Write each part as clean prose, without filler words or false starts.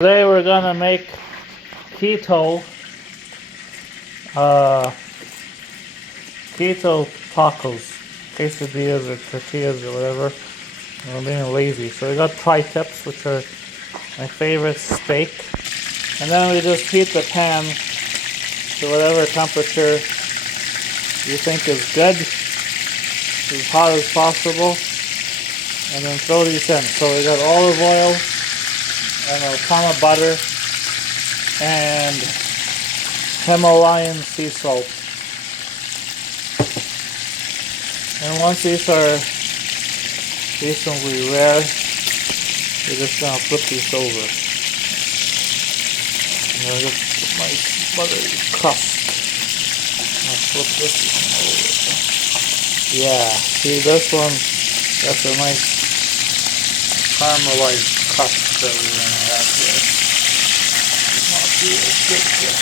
Today we're gonna make keto keto tacos, quesadillas or tortillas or whatever. I'm being lazy. So we got tri-tips, which are my favorite steak. And then we just heat the pan to whatever temperature you think is good, as hot as possible. And then throw these in. So we got olive oil and a ton of butter and Himalayan sea salt. And once these are decently rare, you're just gonna flip these over. And you'll get a nice buttery crust. I'll flip this one over. Yeah, see this one? That's a nice caramelized crust that we're gonna have here. Not too good here.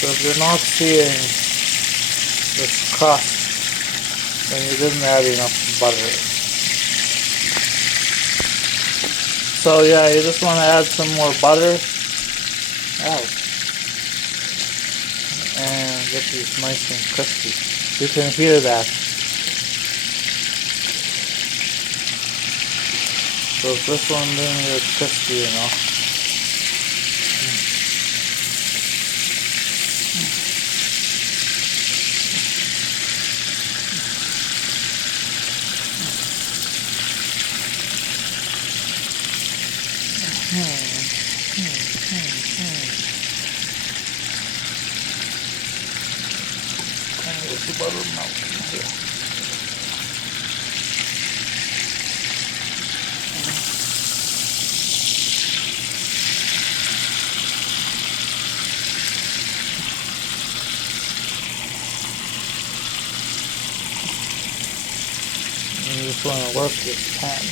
So if you're not seeing this crust, then you didn't add enough butter. So yeah, you just want to add some more butter. And get these nice and crispy. You can hear that. So if this one didn't get crispy enough, let the butter melt here. And you just want to work this pan.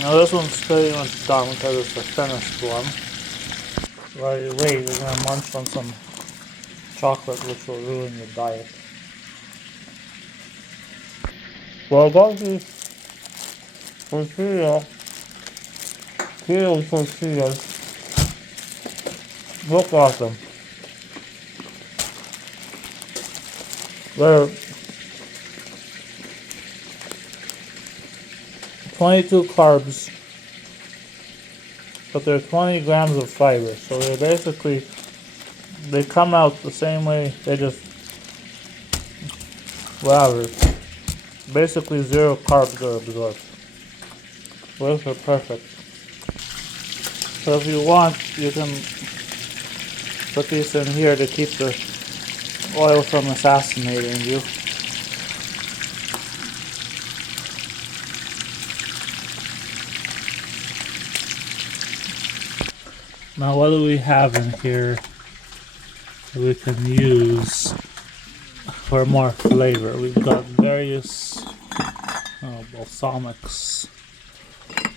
Now this one's pretty much done because it's the finished one. While you wait, you're gonna munch on some chocolate, which will ruin your diet. Well, I got these keto tortillas. Look at them. They're 22 carbs, but they're 20 grams of fiber. So they're basically, they come out the same way, they just, whatever. Basically 0 carbs are absorbed. Those are perfect. So if you want, you can put these in here to keep the oil from assassinating you. Now what do we have in here that we can use for more flavor? We've got various balsamics.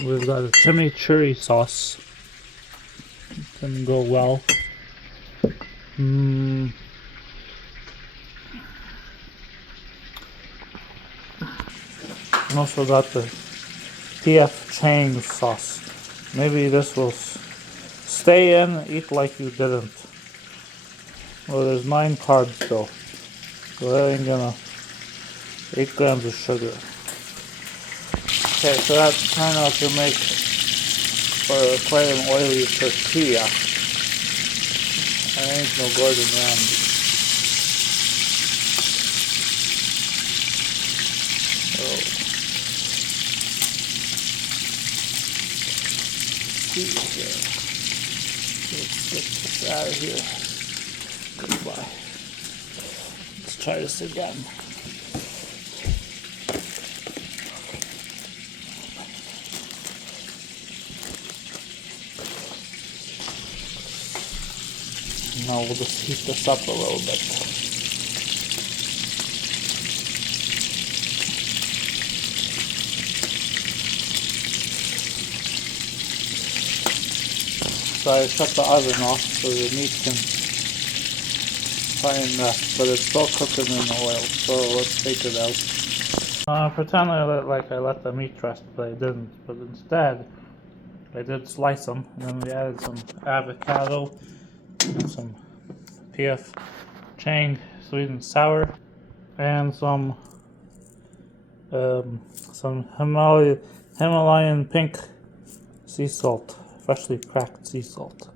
We've got a chimichurri sauce. Didn't go well. I also got the PF Chang sauce. Maybe this will stay in, eat like you didn't. Well, there's 9 carbs though. So that ain't gonna 8 grams of sugar. Okay, so that turned out to make for quite an oily tortilla. I ain't no Gordon Ramsay. So, let's get this out of here. Goodbye. Let's try this again. Now we'll just heat this up a little bit. So I shut the oven off so the meat can try and rest, but it's still cooking in the oil, so let's take it out. Pretend I let the meat rest, but I didn't. But instead, I did slice them, and then we added some avocado and some PF Chang sweet and sour, and some Himalayan pink sea salt, freshly cracked sea salt.